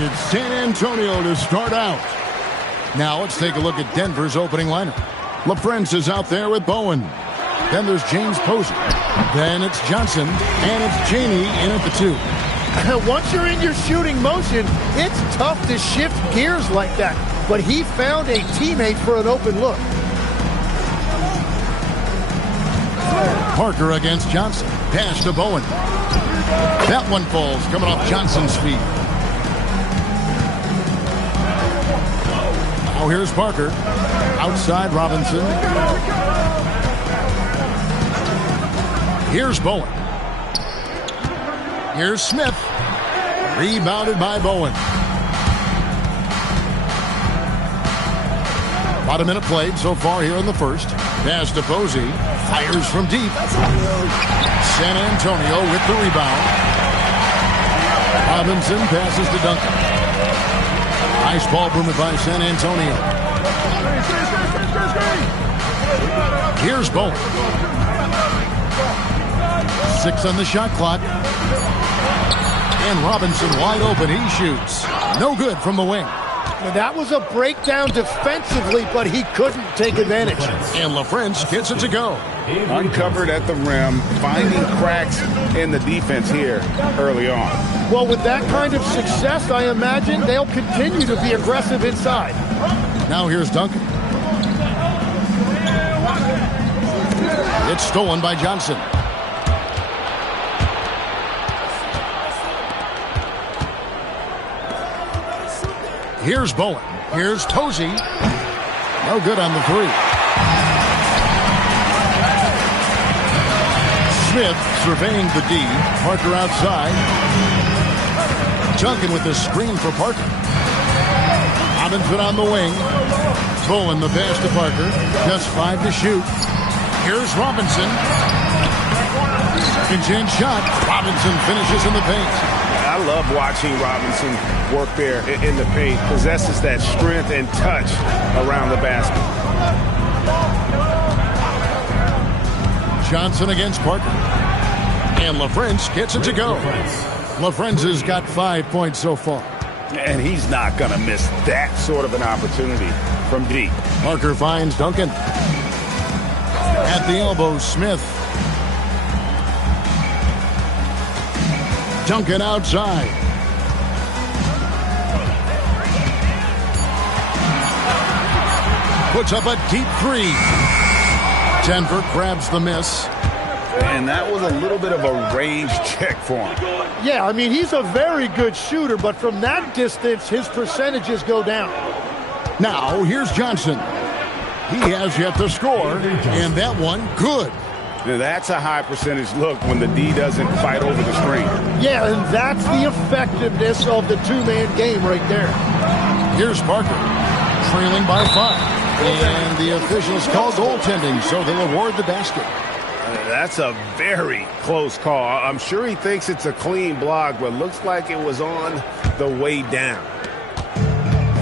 And it's San Antonio to start out. Now let's take a look at Denver's opening lineup. LaFrance is out there with Bowen. Then there's James Posey. Then it's Johnson. And it's Cheney in at the 2. Once you're in your shooting motion, it's tough to shift gears like that. But he found a teammate for an open look. Parker against Johnson. Pass to Bowen. That one falls, coming off Johnson's feet. Now here's Parker. Outside Robinson. Here's Bowen. Here's Smith. Rebounded by Bowen. About a minute played so far here in the first. Pass to Posey. Fires from deep. San Antonio with the rebound. Robinson passes to Duncan. Nice ball movement by San Antonio. Here's Bowen. 6 on the shot clock. And Robinson wide open. He shoots. No good from the wing. And that was a breakdown defensively, but he couldn't take advantage. And LaFrance gets it to go. Uncovered at the rim, finding cracks in the defense here early on. Well, with that kind of success, I imagine they'll continue to be aggressive inside. Now here's Duncan. It's stolen by Johnson. Here's Bowen. Here's Posey. No good on the 3. Smith surveying the D. Parker outside. Duncan with the screen for Parker. Robinson on the wing. Bowen the pass to Parker. Just 5 to shoot. Here's Robinson. Inch shot. Robinson finishes in the paint. I love watching Robinson work there in the paint. Possesses that strength and touch around the basket. Johnson against Parker. And LaFrance gets it to go. LaFrance has got 5 points so far. And he's not going to miss that sort of an opportunity from deep. Parker finds Duncan. At the elbow, Smith. Duncan outside. Puts up a deep 3. Denver grabs the miss. And that was a little bit of a range check for him. Yeah, I mean, he's a very good shooter, but from that distance, his percentages go down. Now, here's Johnson. He has yet to score, and that one, good. Now that's a high percentage look when the D doesn't fight over the screen. Yeah, and that's the effectiveness of the two-man game right there. Here's Parker, trailing by 5. And the officials call goaltending, so they'll award the basket. That's a very close call. I'm sure he thinks it's a clean block, but looks like it was on the way down.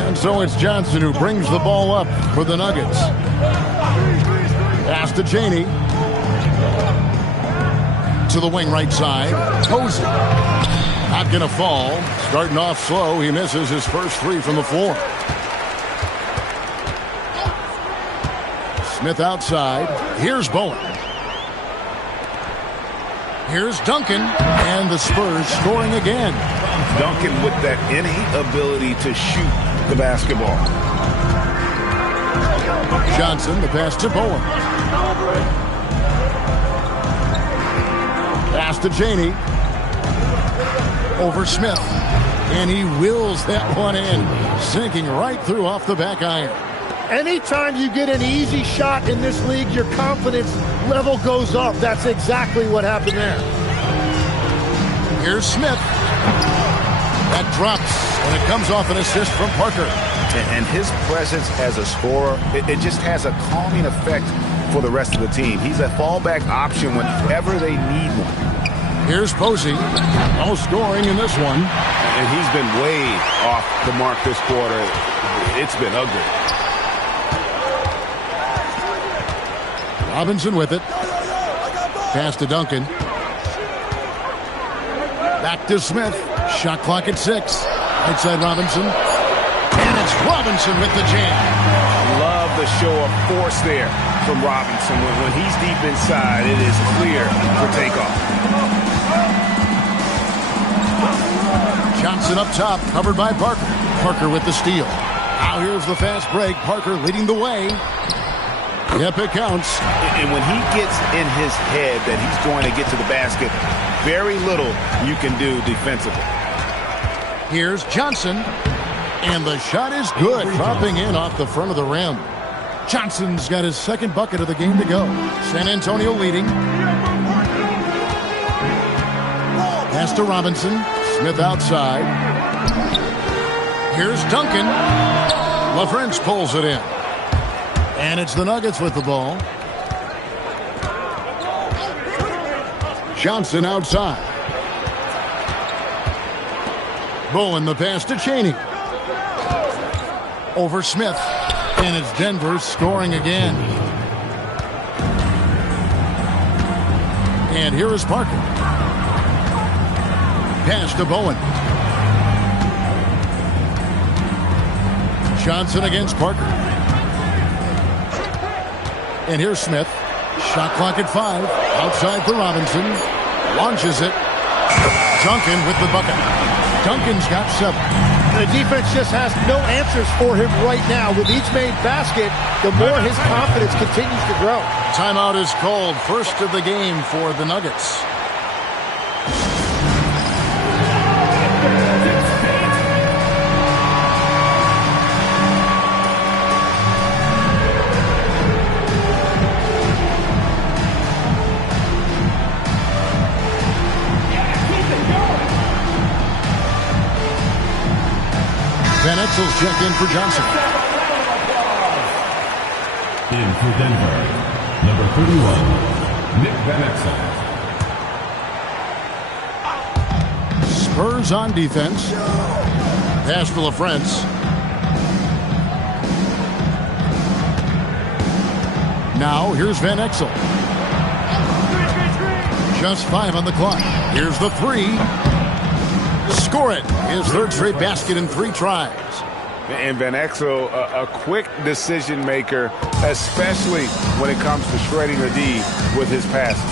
And so it's Johnson who brings the ball up for the Nuggets. Pass to Cheney. To the wing right side. Posey. Not going to fall. Starting off slow. He misses his first 3 from the floor. Smith outside. Here's Bowen. Here's Duncan. And the Spurs scoring again. Duncan with that innate ability to shoot the basketball. Johnson, the pass to Bowen. Pass to Cheney. Over Smith. And he wills that one in. Sinking right through off the back iron. Anytime you get an easy shot in this league, your confidence level goes up. That's exactly what happened there. Here's Smith. That drops, and it comes off an assist from Parker. And his presence as a scorer, it just has a calming effect for the rest of the team. He's a fallback option whenever they need one. Here's Posey. No scoring in this one. And he's been way off the mark this quarter. It's been ugly. Robinson with it. Pass to Duncan. Back to Smith. Shot clock at 6. Right side Robinson. And it's Robinson with the jam. Love the show of force there from Robinson. When he's deep inside, it is clear for takeoff. Johnson up top, covered by Parker. Parker with the steal. Now here's the fast break. Parker leading the way. Yep, it counts. And when he gets in his head that he's going to get to the basket, very little you can do defensively. Here's Johnson. And the shot is good, dropping in off the front of the rim. Johnson's got his second bucket of the game to go. San Antonio leading. Pass to Robinson. Smith outside. Here's Duncan. LaFrance pulls it in. And it's the Nuggets with the ball. Johnson outside. Bowen the pass to Chaney. Over Smith. And it's Denver scoring again. And here is Parker. Pass to Bowen. Johnson against Parker. And here's Smith. Shot clock at 5. Outside for Robinson. Launches it. Duncan with the bucket. Duncan's got 7. The defense just has no answers for him right now. With each made basket, the more his confidence continues to grow. Timeout is called. First of the game for the Nuggets. Van Exel's checked in for Johnson. In for Denver, number 31, Nick Van Exel. Spurs on defense. Pass to LaFrance. Now here's Van Exel. Just 5 on the clock. Here's the 3. Score it. His third straight basket in 3 tries. And Van Exel, a quick decision maker, especially when it comes to shredding the D with his passes.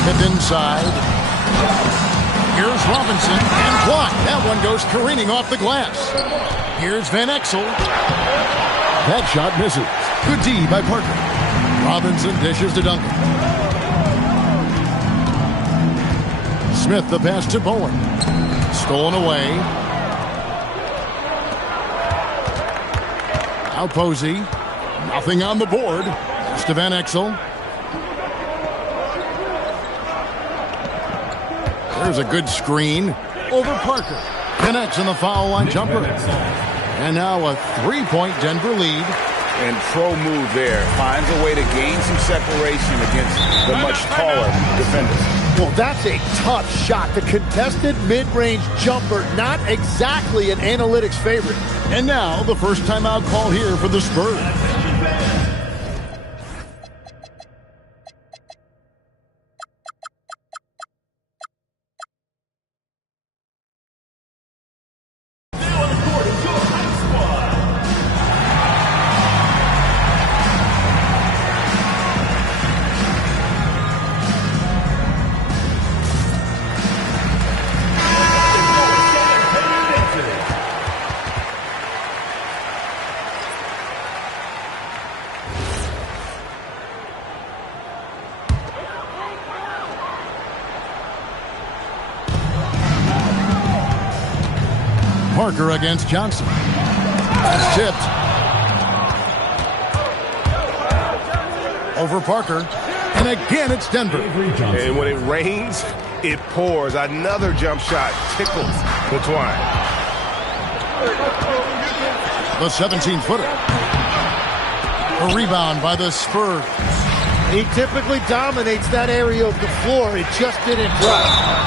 Smith inside. Here's Robinson and blocked. That one goes careening off the glass. Here's Van Exel. That shot misses. Good D by Parker. Robinson dishes to Duncan. Smith the pass to Bowen. Stolen away. Now Posey. Nothing on the board. Pass to Van Exel. There's a good screen. Over Parker. Connects on the foul line jumper. And now a 3-point Denver lead. And pro move there. Finds a way to gain some separation against the much taller defenders. Well, that's a tough shot. The contested mid-range jumper, not exactly an analytics favorite. And now the first timeout call here for the Spurs. Parker against Johnson. That's tipped. Over Parker. And again, it's Denver. And when it rains, it pours. Another jump shot tickles the twine. The 17-footer. A rebound by the Spurs. He typically dominates that area of the floor. It just didn't drop.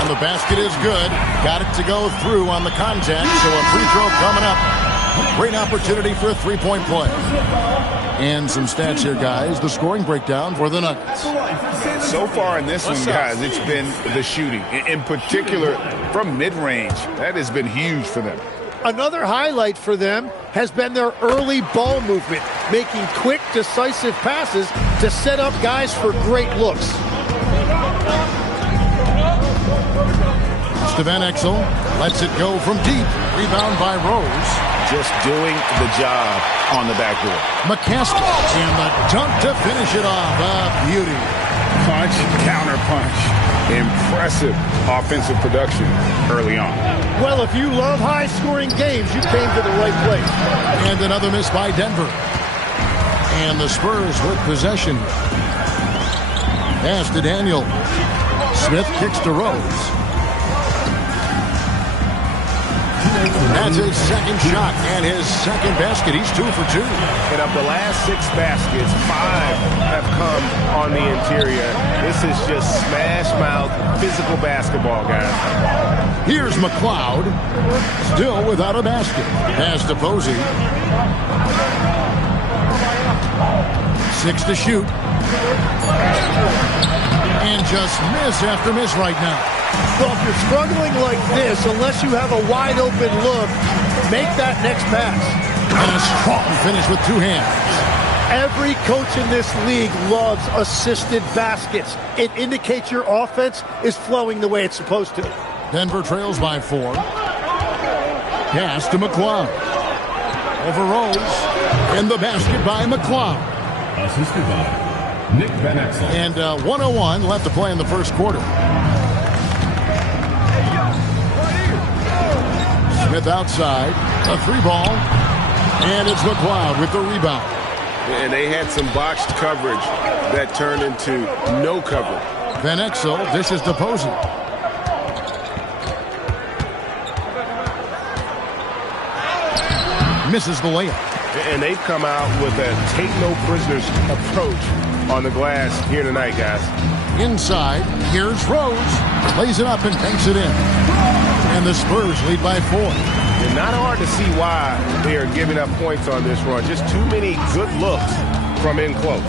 And the basket is good. Got it to go through on the contact, so a free throw coming up. Great opportunity for a 3-point play. And some stats here, guys. The scoring breakdown for the Nuggets. So far in this one, guys, it's been the shooting. In particular, from mid-range. That has been huge for them. Another highlight for them has been their early ball movement, making quick, decisive passes to set up guys for great looks. Van Exel lets it go from deep. Rebound by Rose. Just doing the job on the backboard. McCaskill and the dunk to finish it off. A beauty. Punch, counter punch. Impressive offensive production early on. Well, if you love high-scoring games, you came to the right place. And another miss by Denver. And the Spurs with possession. Pass to Daniel. Smith kicks to Rose. That's his second shot and his second basket. He's 2 for 2. And of the last 6 baskets, 5 have come on the interior. This is just smash-mouth, physical basketball, guys. Here's McLeod, still without a basket. Pass to Posey. 6 to shoot. And just miss after miss right now. Well, if you're struggling like this, unless you have a wide-open look, make that next pass. And a strong finish with 2 hands. Every coach in this league loves assisted baskets. It indicates your offense is flowing the way it's supposed to. Denver trails by 4. Pass to McLeod. Over Rose. In the basket by McLeod. Assisted by Nick Van Exel. And 1:01 left to play in the first quarter. Smith outside, a 3-ball, and it's McLeod with the rebound. And they had some botched coverage that turned into no coverage. Van Exel dishes to Posey. Misses the layup. And they've come out with a take-no-prisoners approach on the glass here tonight, guys. Inside, here's Rose. Lays it up and banks it in. And the Spurs lead by 4. And not hard to see why they are giving up points on this run. Just too many good looks from in close.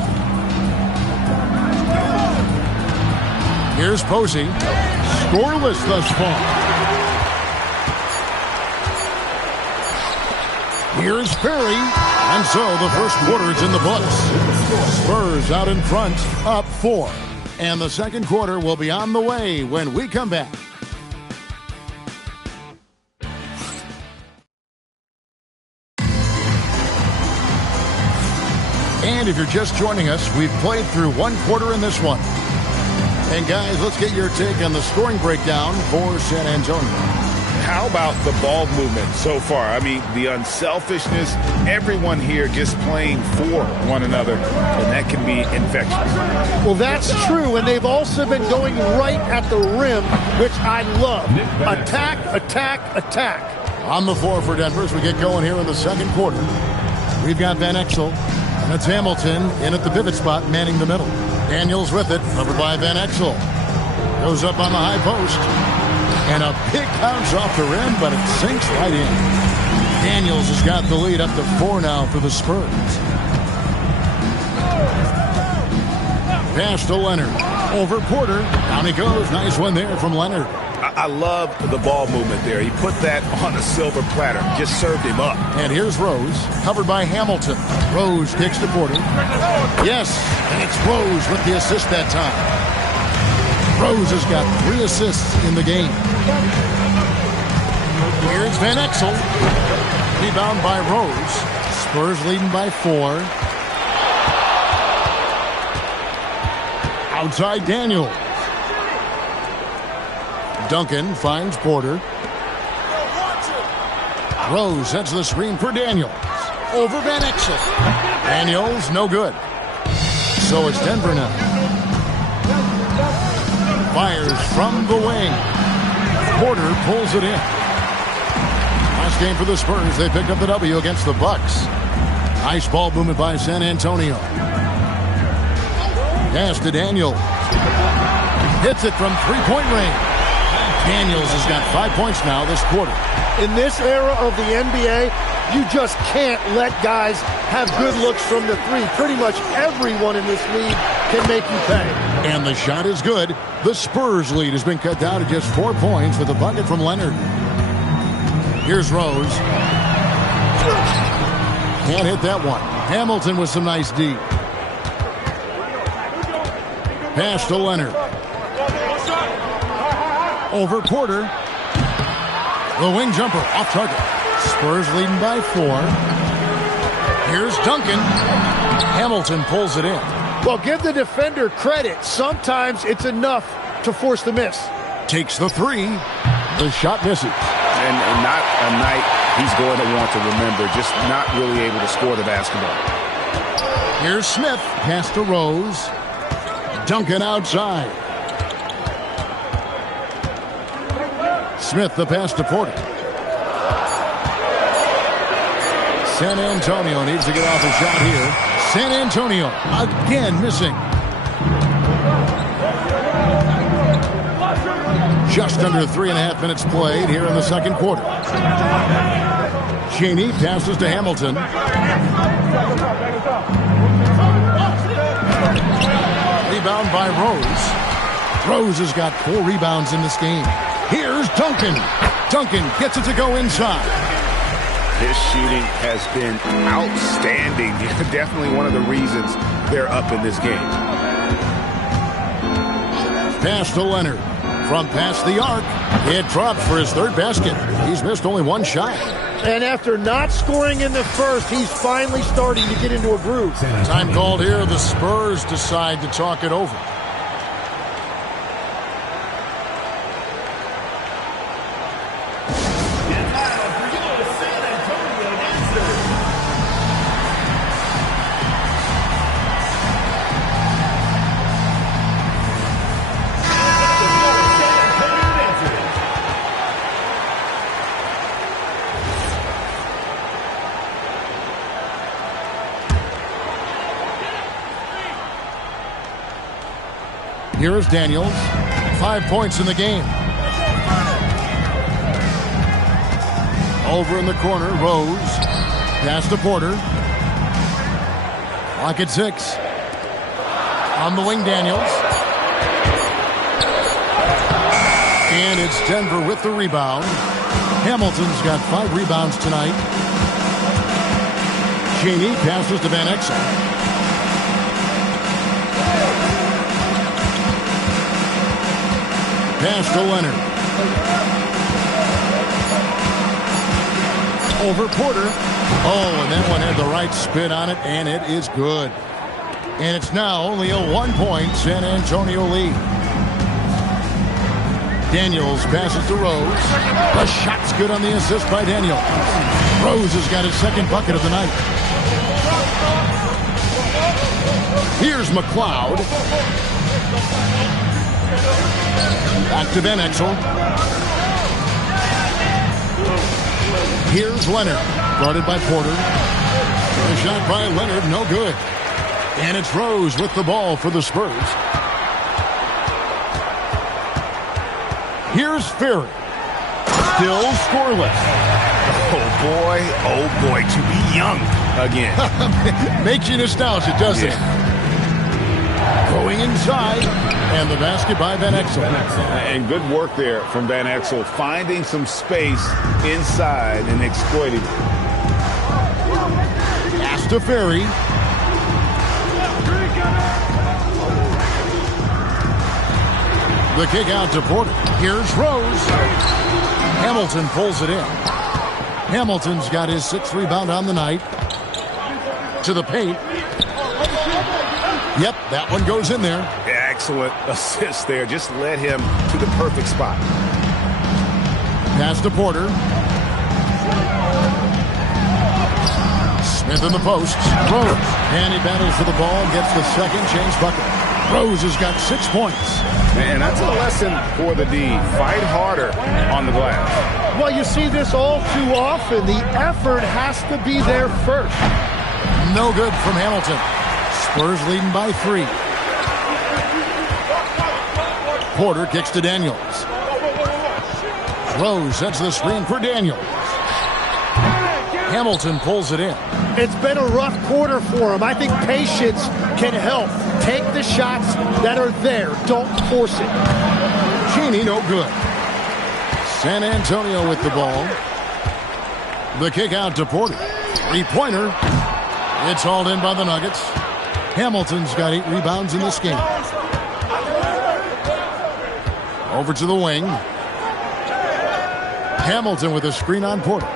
Here's Posey. Scoreless thus far. Here's Perry. And so the first quarter is in the books. Spurs out in front, up 4. And the second quarter will be on the way when we come back. And if you're just joining us, we've played through 1 quarter in this one. And guys, let's get your take on the scoring breakdown for San Antonio. How about the ball movement so far? I mean, the unselfishness, everyone here just playing for one another, and that can be infectious. Well, that's true, and they've also been going right at the rim, which I love. Attack, attack, attack. On the floor for Denver as we get going here in the second quarter. We've got Van Exel, and it's Hamilton in at the pivot spot, manning the middle. Daniels with it, covered by Van Exel. Goes up on the high post. And a big bounce off the rim, but it sinks right in. Daniels has got the lead up to 4 now for the Spurs. Pass to Leonard. Over Porter. Down he goes. Nice one there from Leonard. I love the ball movement there. He put that on a silver platter. Just served him up. And here's Rose, covered by Hamilton. Rose kicks to Porter. Yes, and it's Rose with the assist that time. Rose has got 3 assists in the game. Here's Van Exel. Rebound by Rose. Spurs leading by 4. Outside Daniel. Duncan finds Porter. Rose sets the screen for Daniels. Over Van Exel. Daniels, no good. So it's Denver now. Fires from the wing. Porter pulls it in. Last game for the Spurs. They picked up the W against the Bucks. Nice ball movement by San Antonio. Pass to Daniels. Hits it from 3-point range. Daniels has got 5 points now this quarter. In this era of the NBA, you just can't let guys have good looks from the three. Pretty much everyone in this league can make you pay. And the shot is good. The Spurs lead has been cut down to just 4 points with a bucket from Leonard. Here's Rose. Can't hit that one. Hamilton with some nice D. Pass to Leonard. Over Porter. The wing jumper off target. Spurs leading by 4. Here's Duncan. Hamilton pulls it in. Well, give the defender credit. Sometimes it's enough to force the miss. Takes the 3. The shot misses. And not a night he's going to want to remember. Just not really able to score the basketball. Here's Smith. Pass to Rose. Duncan outside. Smith the pass to Porter. San Antonio needs to get off a shot here. San Antonio again missing. Just under 3.5 minutes played here in the second quarter. Shiii passes to Hamilton. Rebound by Rose. Rose has got 4 rebounds in this game. Here's Duncan. Duncan gets it to go inside. His shooting has been outstanding. Definitely one of the reasons they're up in this game. Pass to Leonard. From past the arc. It drops for his 3rd basket. He's missed only 1 shot. And after not scoring in the first, he's finally starting to get into a groove. Time called here. The Spurs decide to talk it over. Here's Daniels. 5 points in the game. Over in the corner, Rose. Pass to Porter. Clock at 6. On the wing, Daniels. And it's Denver with the rebound. Hamilton's got 5 rebounds tonight. Shiii passes to Van Exel. Pass to Leonard. Over Porter. Oh, and that one had the right spin on it, and it is good. And it's now only a 1-point San Antonio lead. Daniels passes to Rose. The shot's good on the assist by Daniels. Rose has got his 2nd bucket of the night. Here's McLeod. Back to Van Exel. Here's Leonard. Guarded by Porter. The shot by Leonard, no good. And it's Rose with the ball for the Spurs. Here's Ferry. Still scoreless. Oh boy, to be young again. Makes you nostalgic, doesn't it? Going inside. And the basket by Van Exel. And good work there from Van Exel, finding some space inside and exploiting it. Pass to Ferry. The kick out to Porter. Here's Rose. Hamilton pulls it in. Hamilton's got his 6th rebound on the night. To the paint. Yep, that one goes in there. Excellent assist there. Just led him to the perfect spot. Pass to Porter. Smith in the post. Rose. And he battles for the ball and gets the 2nd change bucket. Rose has got 6 points. And that's a lesson for the D. Fight harder on the glass. Well, you see this all too often. The effort has to be there first. No good from Hamilton. Spurs leading by 3. Porter kicks to Daniels. Rose sets the screen for Daniels. Hamilton pulls it in. It's been a rough quarter for him. I think patience can help. Take the shots that are there. Don't force it. Shiii, no good. San Antonio with the ball. The kick out to Porter. Three-pointer. It's hauled in by the Nuggets. Hamilton's got 8 rebounds in this game. Over to the wing. Hamilton with a screen on Porter.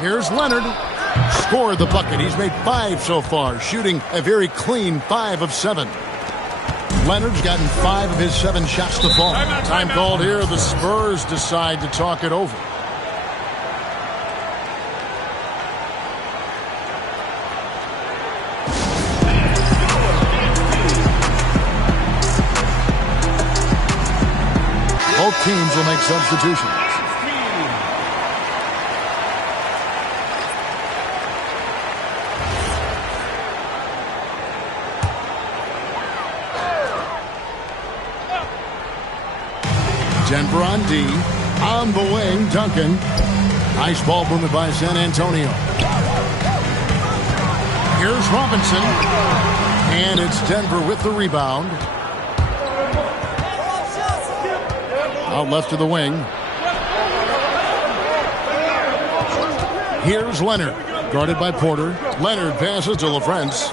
Here's Leonard. Scored the bucket. He's made 5 so far, shooting a very clean 5 of 7. Leonard's gotten 5 of his 7 shots to fall. Time called here. The Spurs decide to talk it over. Both teams will make substitutions. Denver on D. On the wing, Duncan. Nice ball movement by San Antonio. Here's Robinson. And it's Denver with the rebound. Out left to the wing. Here's Leonard. Guarded by Porter. Leonard passes to LaFrance.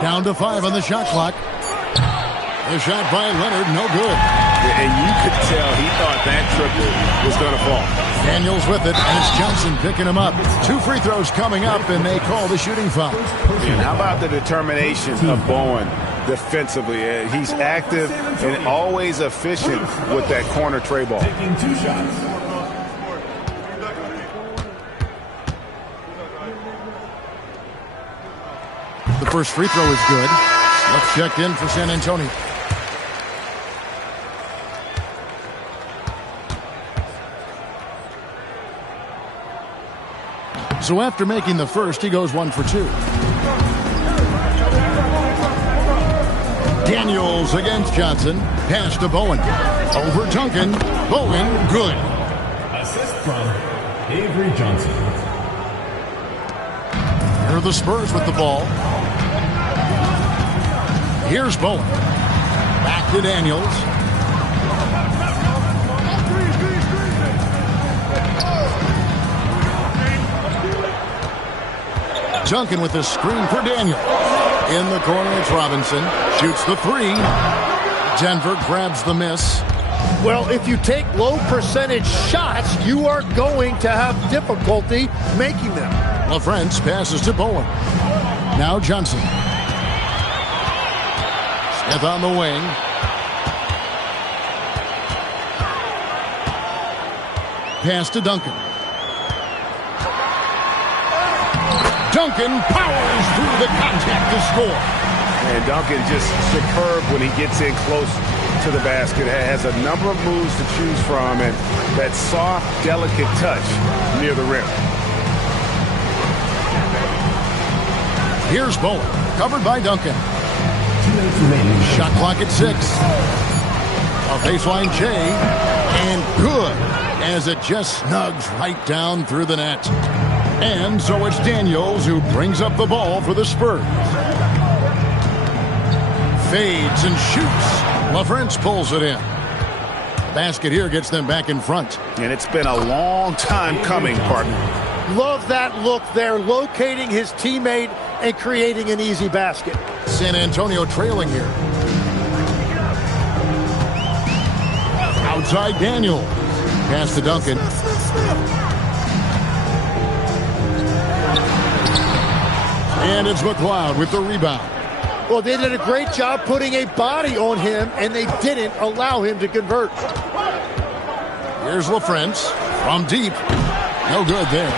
Down to 5 on the shot clock. The shot by Leonard, no good. And you could tell he thought that triple was going to fall. Daniels with it, and it's Johnson picking him up. 2 free throws coming up, and they call the shooting foul. And how about the determination of Bowen defensively? He's active and always efficient with that corner tray ball. Taking 2 shots. The first free throw is good. Left checked in for San Antonio. So after making the first, he goes 1 for 2. Daniels against Johnson. Pass to Bowen. Over Duncan. Bowen, good. Assist from Avery Johnson. Here are the Spurs with the ball. Here's Bowen. Back to Daniels. Duncan with the screen for Daniel. In the corner, it's Robinson. Shoots the 3. Denver grabs the miss. Well, if you take low percentage shots, you are going to have difficulty making them. LaFrance passes to Bowen. Now Johnson. Smith on the wing. Pass to Duncan. Duncan powers through the contact to score. And Duncan just superb when he gets in close to the basket. Has a number of moves to choose from and that soft, delicate touch near the rim. Here's Bowen, covered by Duncan. Shot clock at 6. A baseline J, and good, as it just snugs right down through the net. And so it's Daniels who brings up the ball for the Spurs. Fades and shoots. LaFrance pulls it in. Basket here gets them back in front. And it's been a long time coming, partner. Love that look there, locating his teammate and creating an easy basket. San Antonio trailing here. Outside Daniels. Pass to Duncan. And it's McLeod with the rebound. Well, they did a great job putting a body on him, and they didn't allow him to convert. Here's LaFrance from deep. No good there.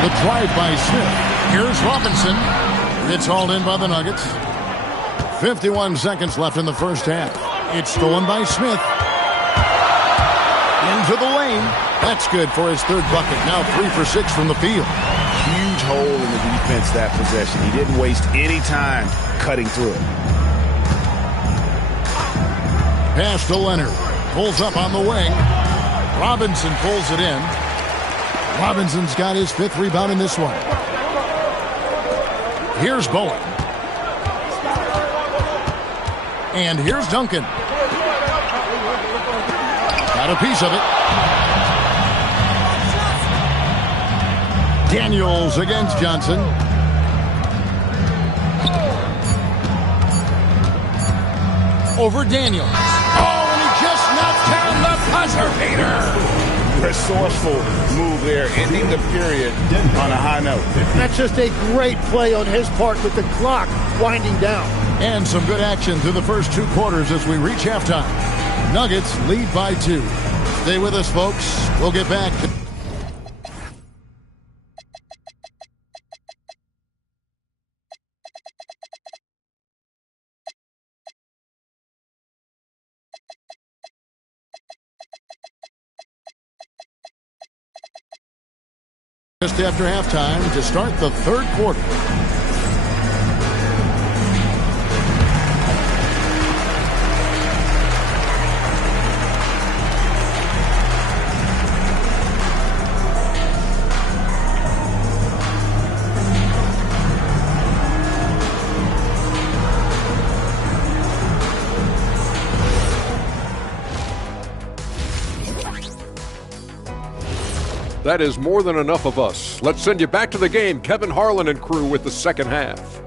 The drive by Smith. Here's Robinson. It's hauled in by the Nuggets. 51 seconds left in the first half. It's stolen by Smith. Into the lane. That's good for his 3rd bucket. Now 3 for 6 from the field. Huge hole in the defense that possession. He didn't waste any time cutting through it. Pass to Leonard. Pulls up on the wing. Robinson pulls it in. Robinson's got his 5th rebound in this one. Here's Bowen. And here's Duncan. Got a piece of it. Daniels against Johnson. Over Daniels. Oh, and he just knocked down the buzzer beater. Resourceful move there, ending the period on a high note. That's just a great play on his part with the clock winding down. And some good action through the first 2 quarters as we reach halftime. Nuggets lead by 2. Stay with us, folks. We'll get back. Just after halftime to start the 3rd quarter. That is more than enough of us. Let's send you back to the game. Kevin Harlan and crew with the second half.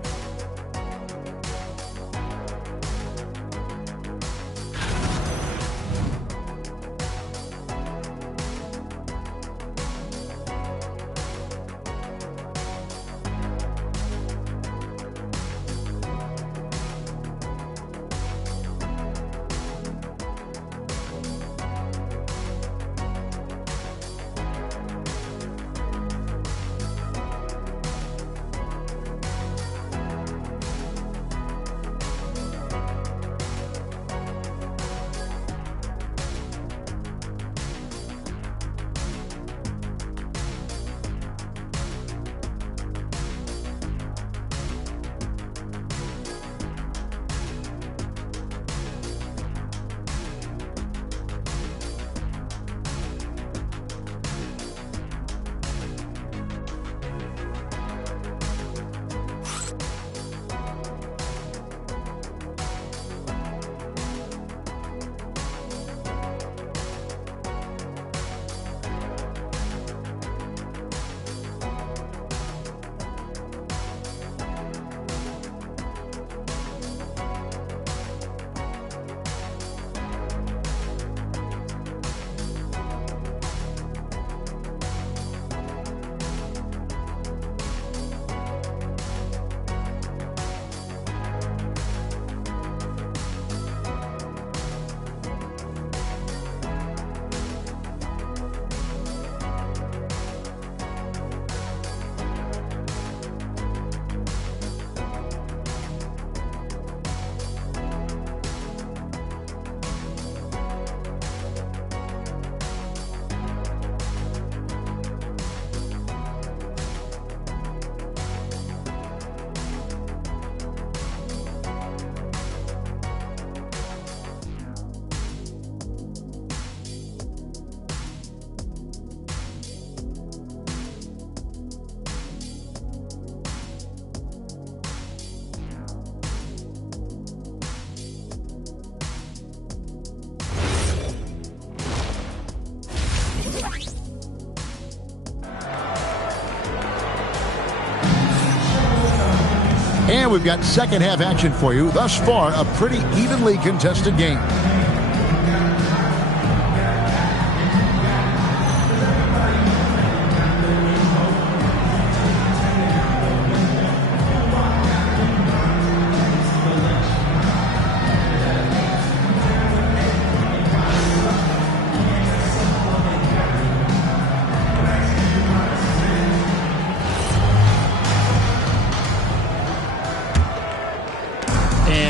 And we've got second half action for you. Thus far, a pretty evenly contested game.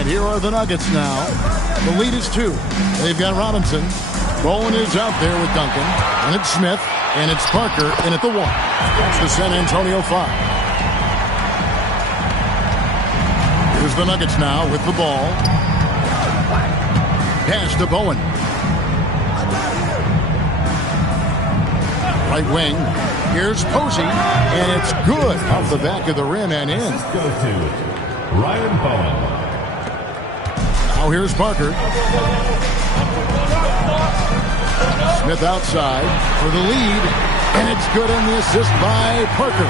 Here are the Nuggets now. The lead is 2. They've got Robinson. Bowen is out there with Duncan. And it's Smith. And it's Parker in at the 1. That's the San Antonio 5. Here's the Nuggets now with the ball. Pass to Bowen. Right wing. Here's Posey, and it's good off the back of the rim and in. Assist goes to Ryan Bowen. Now here's Parker. Smith outside for the lead, and it's good on the assist by Parker.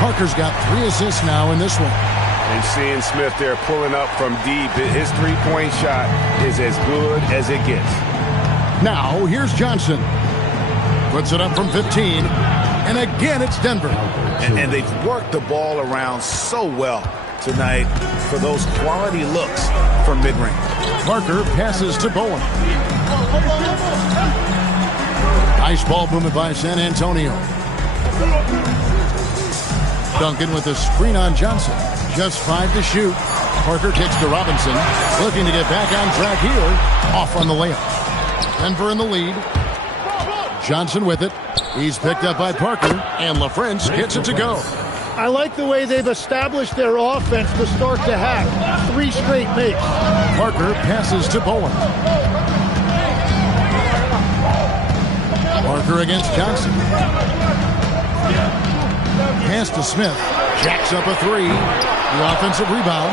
Parker's got 3 assists now in this one. And seeing Smith there pulling up from deep, his three-point shot is as good as it gets. Now here's Johnson. Puts it up from 15, and again it's Denver. And they've worked the ball around so well tonight for those quality looks from mid-range. Parker passes to Bowen. Nice ball movement by San Antonio. Duncan with a screen on Johnson. Just 5 to shoot. Parker kicks to Robinson. Looking to get back on track here. Off on the layup. Denver in the lead. Johnson with it. He's picked up by Parker. And LaFrance gets it to go. I like the way they've established their offense to start to hack. 3 straight makes. Parker passes to Bowen. Parker against Johnson. Pass to Smith. Jacks up a 3. The offensive rebound.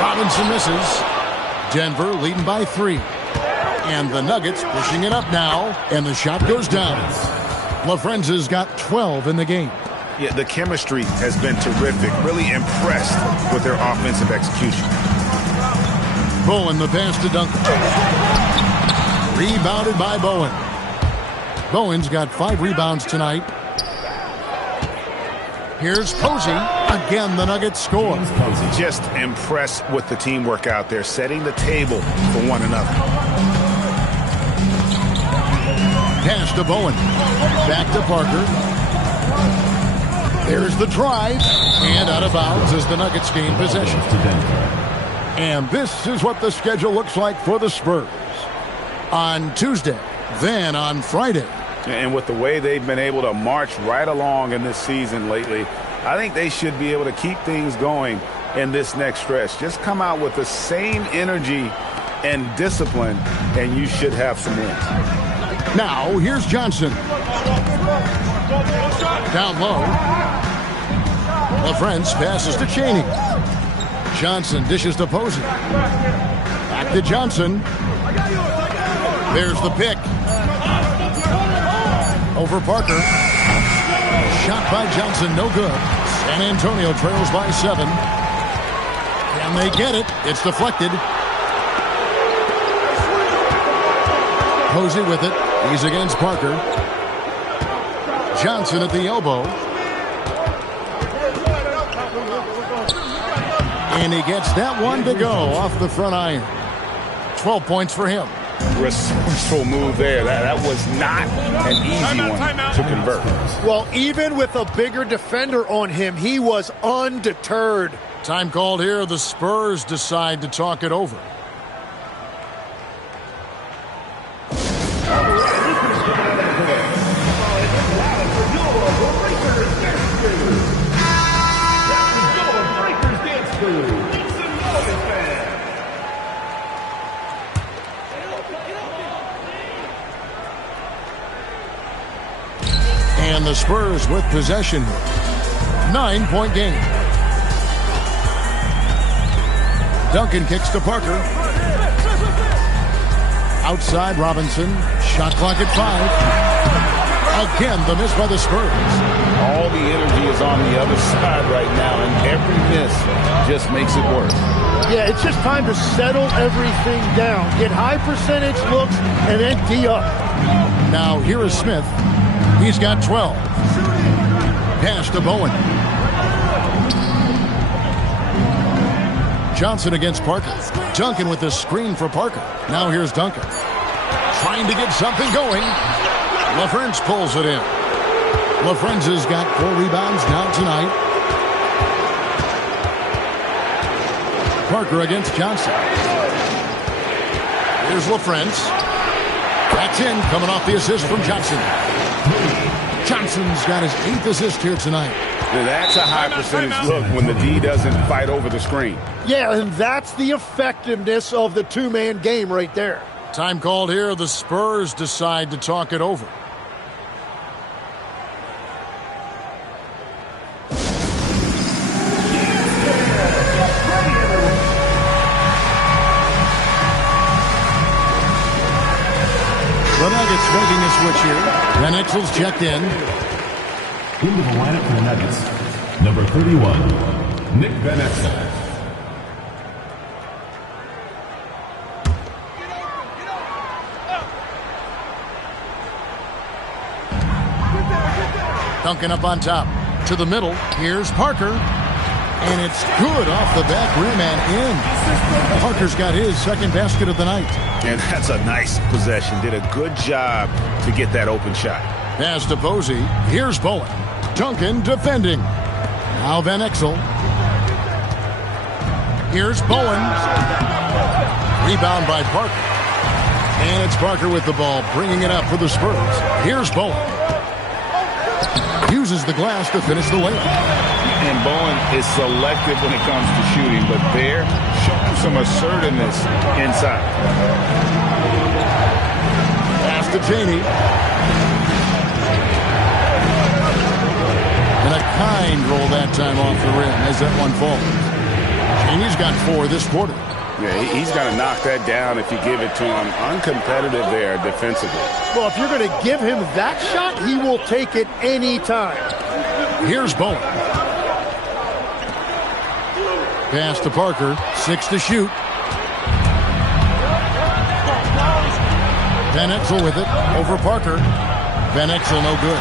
Robinson misses. Denver leading by 3. And the Nuggets pushing it up now. And the shot goes down. LaFrenza's got 12 in the game. Yeah, the chemistry has been terrific. Really impressed with their offensive execution. Bowen the pass to Duncan. Rebounded by Bowen. Bowen's got 5 rebounds tonight. Here's Posey. Again, the Nuggets score. Just impressed with the teamwork out there, setting the table for one another. Pass to Bowen. Back to Parker. There's the drive. And out of bounds as the Nuggets gain possession. And this is what the schedule looks like for the Spurs. On Tuesday, then on Friday. And with the way they've been able to march right along in this season lately, I think they should be able to keep things going in this next stretch. Just come out with the same energy and discipline, and you should have some wins. Now, here's Johnson. Down low. LaFrance passes to Chaney. Johnson dishes to Posey. Back to Johnson. There's the pick. Over Parker. Shot by Johnson, no good. San Antonio trails by 7. Can they get it? It's deflected. Posey with it. He's against Parker. Johnson at the elbow. And he gets that one to go off the front iron. 12 points for him. Resourceful move there. That was not an easy one to convert. Well, even with a bigger defender on him, he was undeterred. Time called here. The Spurs decide to talk it over. And the Spurs with possession. 9-point game. Duncan kicks to Parker. Outside Robinson. Shot clock at 5. Again, the miss by the Spurs. All the energy is on the other side right now, and every miss just makes it worse. Yeah, it's just time to settle everything down. Get high percentage looks and then D up. Now here is Smith. He's got 12. Pass to Bowen. Johnson against Parker. Duncan with the screen for Parker. Now here's Duncan. Trying to get something going. LaFrance pulls it in. LaFrenza's got 4 rebounds now tonight. Parker against Johnson. Here's LaFrance. That's in, coming off the assist from Johnson. Johnson's got his 8th assist here tonight. Now that's a high percentage look when the D doesn't fight over the screen. Yeah, and that's the effectiveness of the two-man game right there. Time called here. The Spurs decide to talk it over. The Nuggets making a switch here. Van Exel's checked in. Into the lineup for the Nuggets, number 31, Nick Van Exel. Duncan up on top. To the middle. Here's Parker. And it's good off the back rim and in. Parker's got his second basket of the night. And that's a nice possession. Did a good job to get that open shot. Pass to Posey. Here's Bowen. Duncan defending. Now Van Exel. Here's Bowen. Rebound by Parker. And it's Parker with the ball, bringing it up for the Spurs. Here's Bowen. Uses the glass to finish the layup. And Bowen is selective when it comes to shooting, but there, showing some assertiveness inside. Pass to Chaney. And a kind roll that time off the rim as that one falls. Chaney's got 4 this quarter. Yeah, he's going to knock that down if you give it to him. Uncompetitive there defensively. Well, if you're going to give him that shot, he will take it any time. Here's Bowen. Pass to Parker. 6 to shoot. Van Exel with it over Parker. Van Exel no good.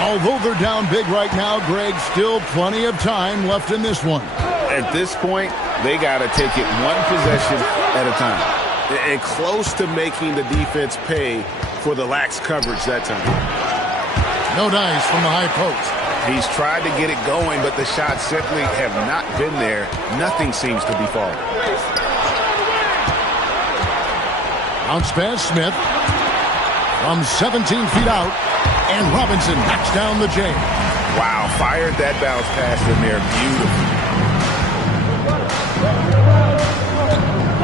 Although they're down big right now, Greg, still plenty of time left in this one. At this point, they got to take it one possession at a time. And close to making the defense pay for the lax coverage that time. No dice from the high post. He's tried to get it going, but the shots simply have not been there. Nothing seems to be falling. Bounce pass Smith. From 17 feet out. And Robinson knocks down the J. Wow, fired that bounce pass in there. Beautiful.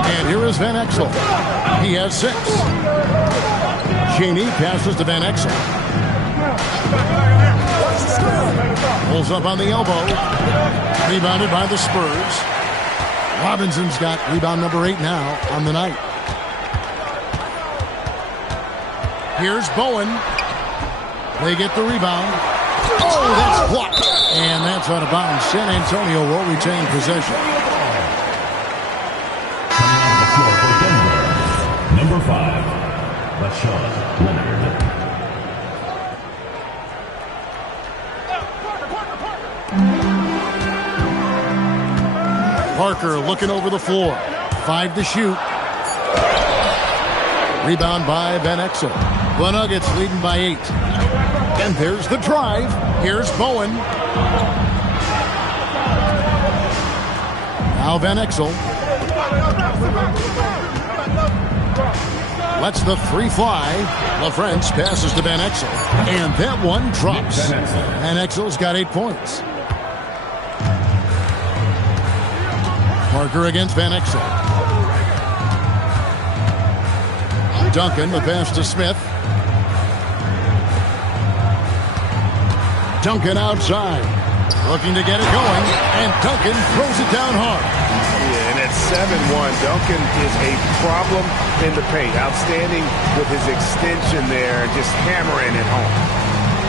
And here is Van Exel. He has 6. Chaney passes to Van Exel. Pulls up on the elbow. Rebounded by the Spurs. Robinson's got rebound number 8 now on the night. Here's Bowen. They get the rebound. Oh, that's blocked. And that's out of bounds. San Antonio will retain possession. Coming on the floor for Denver, number 5, LaShawn Leonard. Parker looking over the floor. 5 to shoot. Rebound by Van Exel. The Nuggets leading by 8. And there's the drive. Here's Bowen. Now Van Exel. Lets the 3 fly. LaFrance passes to Van Exel. And that one drops. Van Exel's got 8 points. Parker against Van Exel. Duncan, the pass to Smith. Duncan outside. Looking to get it going. And Duncan throws it down hard. Yeah, and at 7-1, Duncan is a problem in the paint. Outstanding with his extension there, just hammering it home.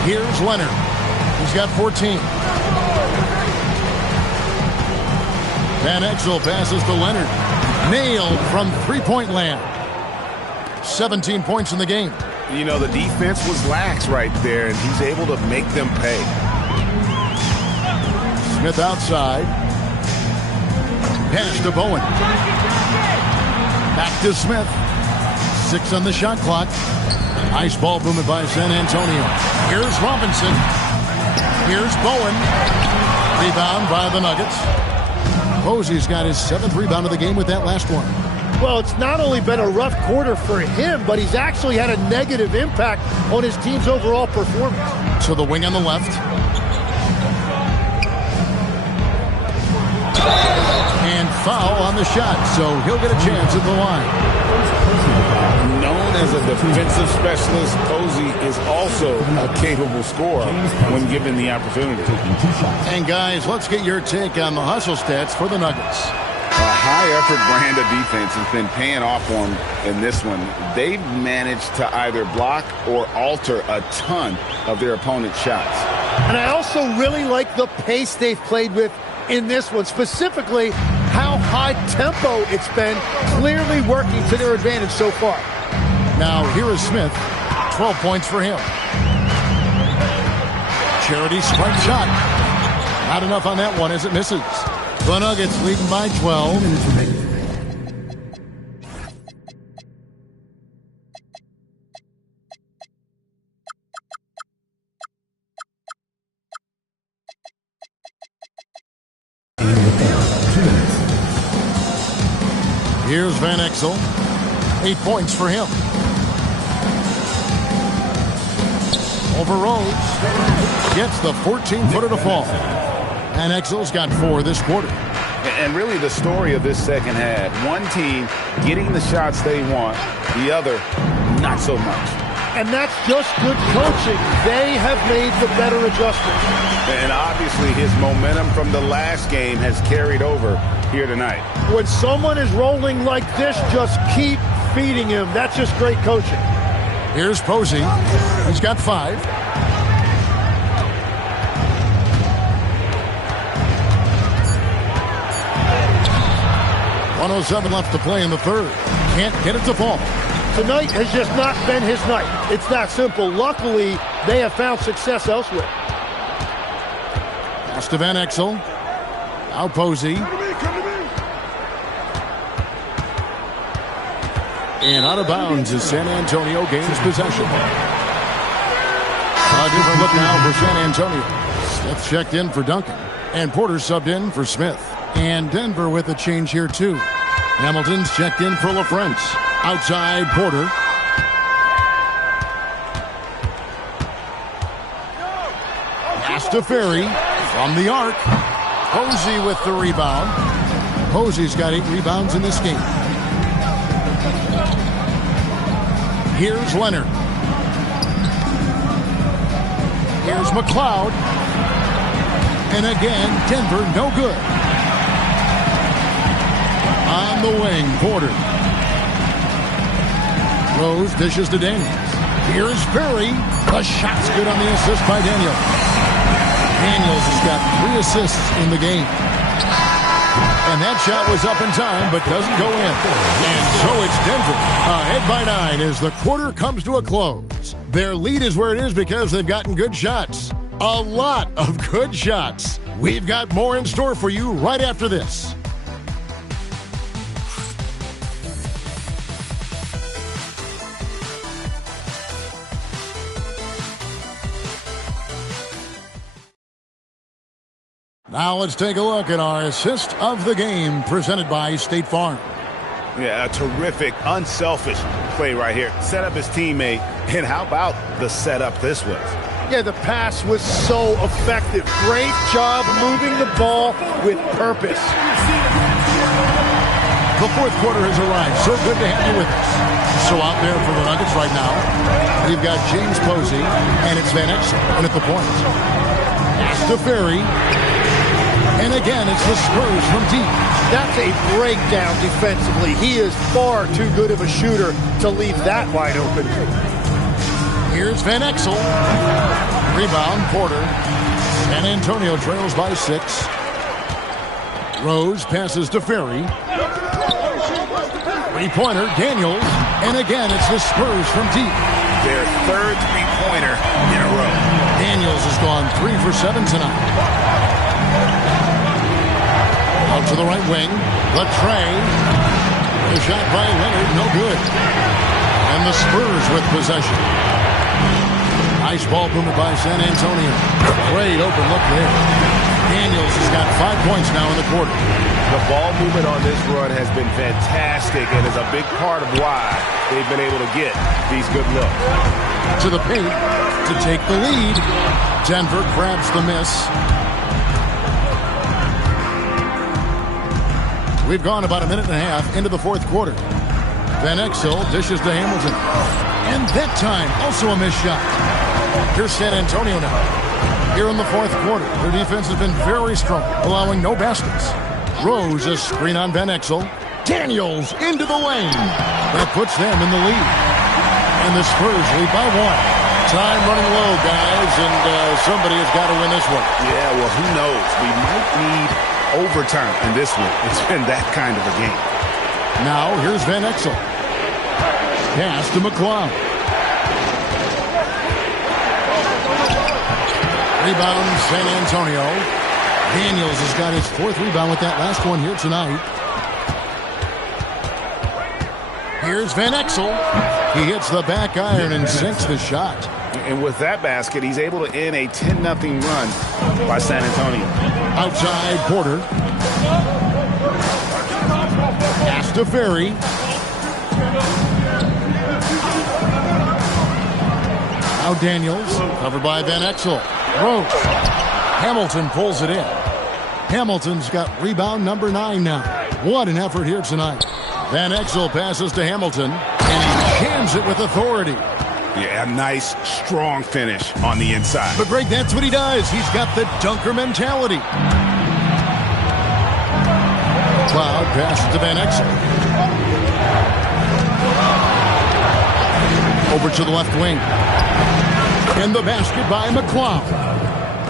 Here's Leonard. He's got 14. Van Exel passes to Leonard. Nailed from three-point land. 17 points in the game. You know, the defense was lax right there, and he's able to make them pay. Smith outside. Pass to Bowen. Back to Smith. 6 on the shot clock. Nice ball movement by San Antonio. Here's Robinson. Here's Bowen. Rebound by the Nuggets. Posey's got his 7th rebound of the game with that last one. Well, it's not only been a rough quarter for him, but he's actually had a negative impact on his team's overall performance. To the wing on the left. And foul on the shot, so he'll get a chance at the line. Known as a defensive specialist, Posey is also a capable scorer when given the opportunity. And guys, let's get your take on the hustle stats for the Nuggets. high-effort brand of defense has been paying off for them in this one. They've managed to either block or alter a ton of their opponent's shots. And I also really like the pace they've played with in this one, specifically how high tempo it's been, clearly working to their advantage so far. Now here is Smith, 12 points for him. Charity strike shot. Not enough on that one as it misses. The Nuggets leading by 12. Here's Van Exel. 8 points for him. Over Rose. Gets the 14-footer to fall. And Exel's got 4 this quarter. And really the story of this second half, one team getting the shots they want, the other not so much. And that's just good coaching. They have made the better adjustment. And obviously his momentum from the last game has carried over here tonight. When someone is rolling like this, just keep feeding him. That's just great coaching. Here's Posey. He's got 5. .107 left to play in the third. Can't get it to fall. Tonight has just not been his night. It's that simple. Luckily, they have found success elsewhere. Pass to Van Exel. Now Posey. And out of bounds as San Antonio gains possession. A different look now for San Antonio. Smith checked in for Duncan. And Porter subbed in for Smith. And Denver with a change here too. Hamilton's checked in for LaFrance. Outside Porter. Pass to Ferry from the arc. Posey with the rebound. Posey's got 8 rebounds in this game. Here's Leonard. Here's McLeod. And again, Denver no good. On the wing, Porter. Rose dishes to Daniels. Here's Ferry. The shot's good on the assist by Daniels. Daniels has got 3 assists in the game. And that shot was up in time, but doesn't go in. And so it's Denver ahead by 9 as the quarter comes to a close. Their lead is where it is because they've gotten good shots. A lot of good shots. We've got more in store for you right after this. Now let's take a look at our assist of the game presented by State Farm. Yeah, a terrific, unselfish play right here. Set up his teammate, and how about the setup this was? Yeah, the pass was so effective. Great job moving the ball with purpose. The fourth quarter has arrived. So good to have you with us. So out there for the Nuggets right now, we've got James Posey, and it's Van Exel in at the point. Pass to Ferry. And again, it's the Spurs from deep. That's a breakdown defensively. He is far too good of a shooter to leave that wide open. Here's Van Exel. Rebound, Porter. San Antonio trails by 6. Rose passes to Ferry. Three-pointer, Daniels. And again, it's the Spurs from deep. Their third three-pointer in a row. Daniels has gone 3 for 7 tonight. Out to the right wing. Latrey. The shot by Leonard, no good. And the Spurs with possession. Nice ball movement by San Antonio. Great open look there. Daniels has got 5 points now in the quarter. The ball movement on this run has been fantastic and is a big part of why they've been able to get these good looks. To the paint to take the lead. Denver grabs the miss. We've gone about a minute and a half into the fourth quarter. Van Exel dishes to Hamilton. And that time, also a missed shot. Here's San Antonio now. Here in the fourth quarter, their defense has been very strong, allowing no baskets. Rose, a screen on Van Exel. Daniels into the lane. That puts them in the lead. And the Spurs lead by 1. Time running low, guys, and somebody has got to win this one. Yeah, well, who knows? We might need overtime in this one. It's been that kind of a game. Now, here's Van Exel. Pass to McCloud. Rebound, San Antonio. Daniels has got his 4th rebound with that last one here tonight. Here's Van Exel. He hits the back iron and sinks the shot. And with that basket, he's able to end a 10-0 run by San Antonio. Outside, Porter. Pass to Ferry. Now Daniels, covered by Van Exel. Rose. Hamilton pulls it in. Hamilton's got rebound number 9 now. What an effort here tonight. Van Exel passes to Hamilton, and he jams it with authority. Yeah, a nice, strong finish on the inside. But Greg, that's what he does. He's got the dunker mentality. Cloud passes to Van Exel. Over to the left wing. In the basket by McCloud.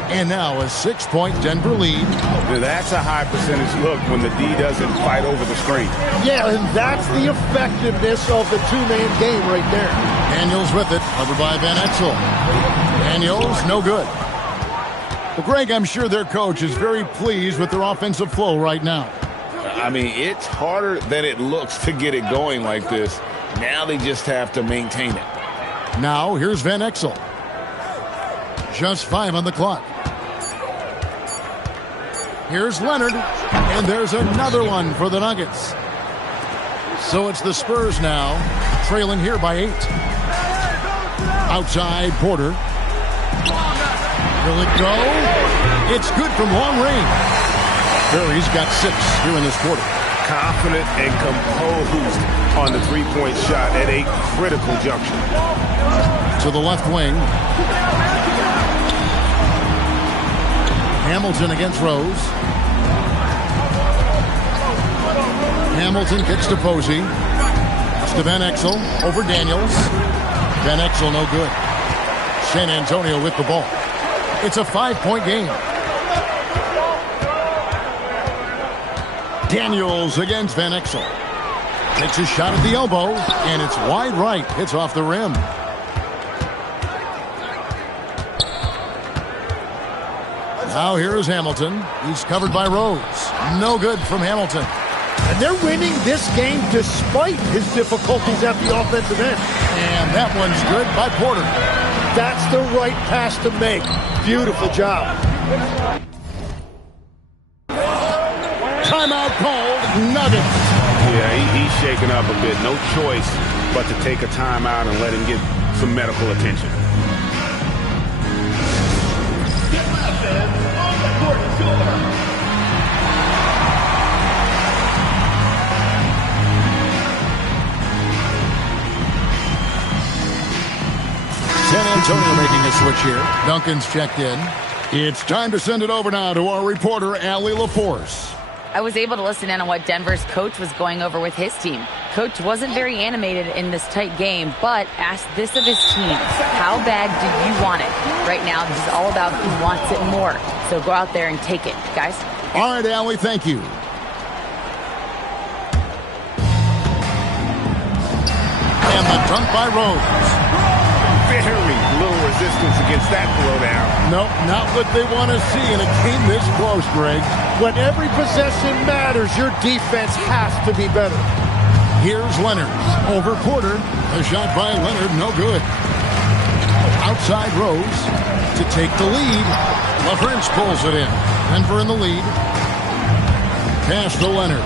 And now a 6-point Denver lead. Now that's a high percentage look when the D doesn't fight over the screen. Yeah, and that's the effectiveness of the two-man game right there. Daniels with it, covered by Van Exel. Daniels, no good. Well, Greg, I'm sure their coach is very pleased with their offensive flow right now. I mean, it's harder than it looks to get it going like this. Now they just have to maintain it. Now, here's Van Exel. Just 5 on the clock. Here's Leonard, and there's another one for the Nuggets. So it's the Spurs now, trailing here by 8. Outside, Porter. Will it go? It's good from long range. Ferry's got 6 here in this quarter. Confident and composed on the three-point shot at a critical juncture. To the left wing. Hamilton against Rose. Hamilton kicks to Posey. It's to Van Exel over Daniels. Van Exel no good. San Antonio with the ball. It's a 5-point game. Daniels against Van Exel. Takes a shot at the elbow, and it's wide right. Hits off the rim. Now here is Hamilton. He's covered by Rose. No good from Hamilton. And they're winning this game despite his difficulties at the offensive end. And that one's good by Porter. That's the right pass to make. Beautiful job. Timeout called. Nuggets. Yeah, he's shaken up a bit. No choice but to take a timeout and let him get some medical attention. San Antonio making a switch here. Duncan's checked in. It's time to send it over now to our reporter, Allie LaForce. I was able to listen in on what Denver's coach was going over with his team. Coach wasn't very animated in this tight game, but asked this of his team. How bad do you want it? Right now, this is all about who wants it more. So go out there and take it, guys. All right, Allie, thank you. And the dunk by Rose. Very little resistance against that throwdown. Nope, not what they want to see in a game this close, Greg. When every possession matters, your defense has to be better. Here's Leonard over Porter. A shot by Leonard, no good. Outside Rose to take the lead. LaFrance pulls it in. Denver in the lead. Pass to Leonard.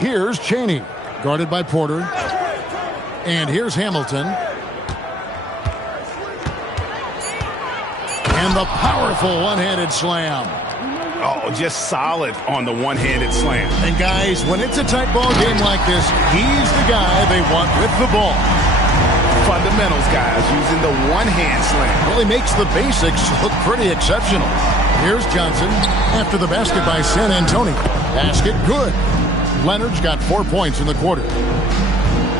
Here's Chaney, guarded by Porter. And here's Hamilton. And the powerful one-handed slam. Oh, just solid on the one-handed slam. And guys, when it's a tight ball game like this, he's the guy they want with the ball. Fundamentals, guys, using the one-hand slam. Well, he makes the basics look pretty exceptional. Here's Johnson after the basket by San Antonio. Basket good. Leonard's got 4 points in the quarter.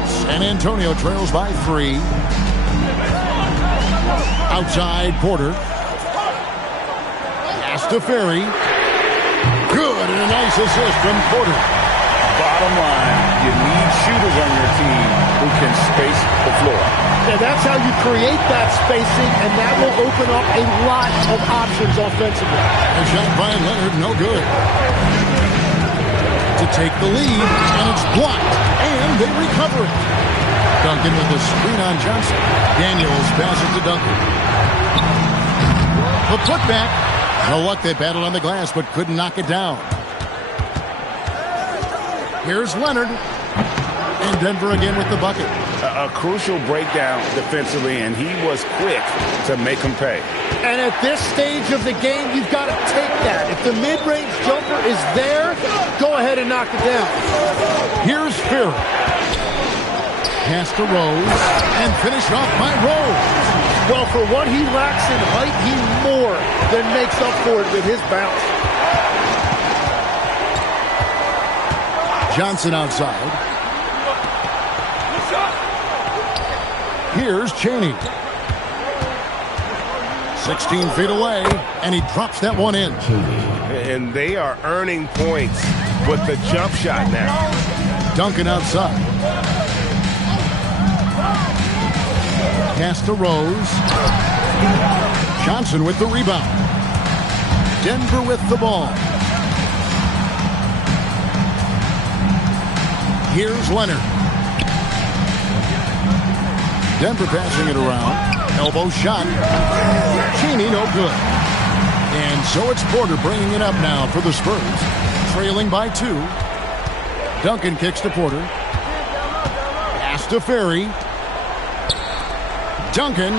San Antonio trails by 3. Outside Porter. Pass to Ferry. Good, and a nice assist from Porter. Bottom line, you need shooters on your team who can space the floor. And that's how you create that spacing, and that will open up a lot of options offensively. A shot by Leonard, no good. To take the lead, and it's blocked, and they recover it. Duncan with the screen on Johnson. Daniels passes to Duncan. The putback. No luck, they battled on the glass, but couldn't knock it down. Here's Leonard. And Denver again with the bucket. A crucial breakdown defensively, and he was quick to make him pay. And at this stage of the game, you've got to take that. If the mid-range jumper is there, go ahead and knock it down. Here's Ferry. Pass to Rose, and finish off by Rose. Well, for what he lacks in height, he more than makes up for it with his bounce. Johnson outside. Here's Chaney. 16 feet away, and he drops that one in. And they are earning points with the jump shot now. Duncan outside. Pass to Rose. Johnson with the rebound. Denver with the ball. Here's Leonard. Denver passing it around. Elbow shot. Chaney no good. And so it's Porter bringing it up now for the Spurs. Trailing by 2. Duncan kicks to Porter. Pass to Ferry. Duncan.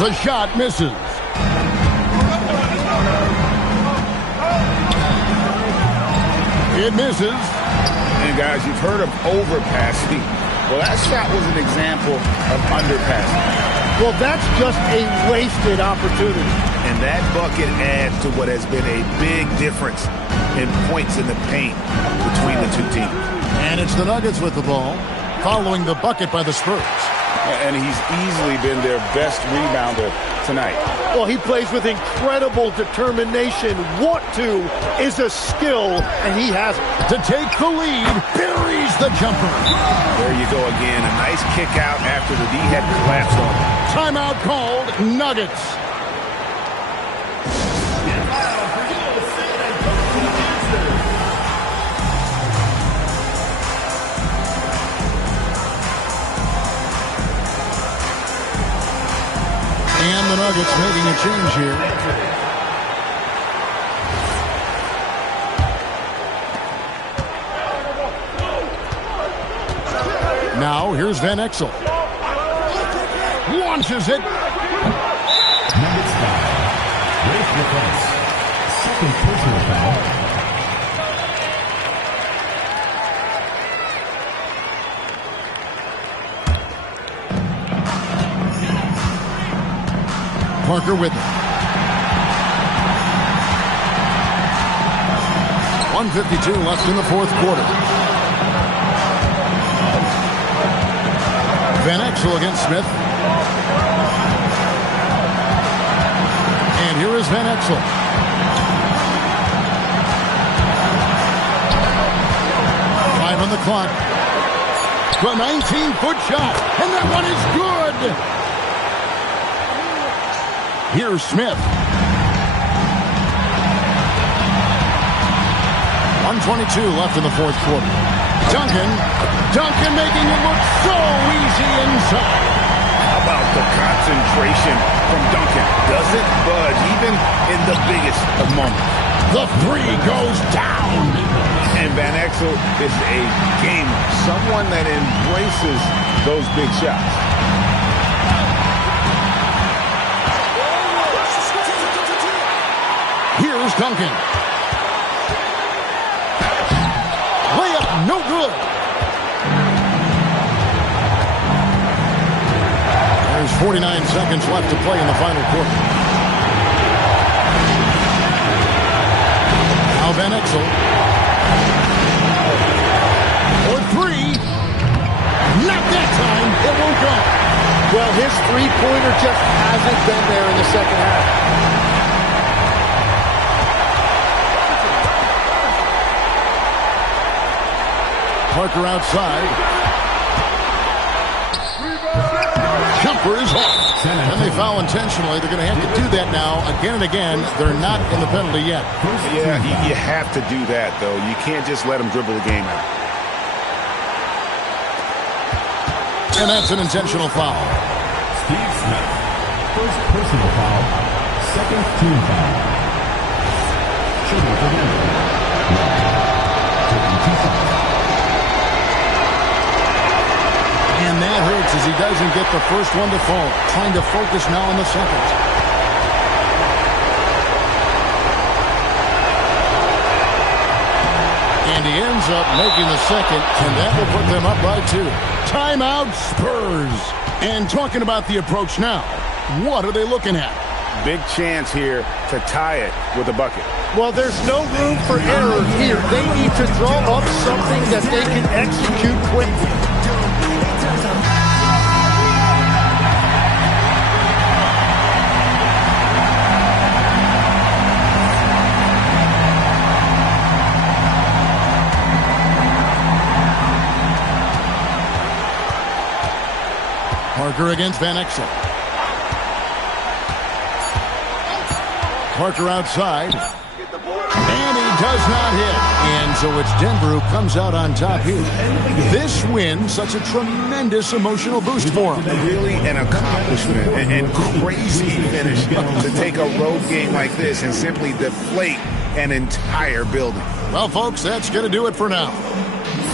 The shot misses. It misses. And guys, you've heard of overpassing. Well, that shot was an example of underpassing. Well, that's just a wasted opportunity. And that bucket adds to what has been a big difference in points in the paint between the two teams. And it's the Nuggets with the ball, following the bucket by the Spurs. And he's easily been their best rebounder tonight. Well, he plays with incredible determination. Want to is a skill, and he has it. To take the lead, buries the jumper. There you go again. A nice kick out after the D had collapsed on him. Timeout called, Nuggets. And the Nuggets making a change here. Now, here's Van Exel. Launches it. Nuggets foul. Rafe McCoy. Second personal foul. Parker with it. 1:52 left in the fourth quarter. Van Exel against Smith. And here is Van Exel. Five on the clock. The 19-foot shot. And that one is good. Here's Smith. 1:22 left in the fourth quarter. Duncan making it look so easy inside. How about the concentration from Duncan? Doesn't budge even in the biggest of moments. The three goes down. And Van Exel is a gamer, someone that embraces those big shots. Here's Duncan. Layup, no good. 49 seconds left to play in the final quarter. Now Van Exel. For three. Not that time. It won't go. Well, his three-pointer just hasn't been there in the second half. Parker outside. Jumper is off. And they foul intentionally. They're going to have to do that now again and again. They're not in the penalty yet. Yeah, you have to do that, though. You can't just let them dribble the game out. And that's an intentional foul. Steve Smith. First personal foul. Second team foul. Shooting for Denver. Taking 2 fouls. And that hurts as he doesn't get the first one to fall. Trying to focus now on the second. And he ends up making the second, and that will put them up by 2. Timeout, Spurs. And talking about the approach now, what are they looking at? Big chance here to tie it with a bucket. Well, there's no room for error here. They need to draw up something that they can execute quickly. Parker against Van Exel. Parker outside. And he does not hit. And so it's Denver who comes out on top here. This win, such a tremendous emotional boost for him. Really an accomplishment and crazy finish to take a road game like this and simply deflate an entire building. Well, folks, that's going to do it for now.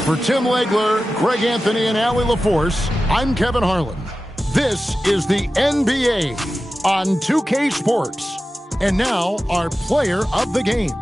For Tim Legler, Greg Anthony, and Allie LaForce, I'm Kevin Harlan. This is the NBA on 2K Sports. And now, our player of the game.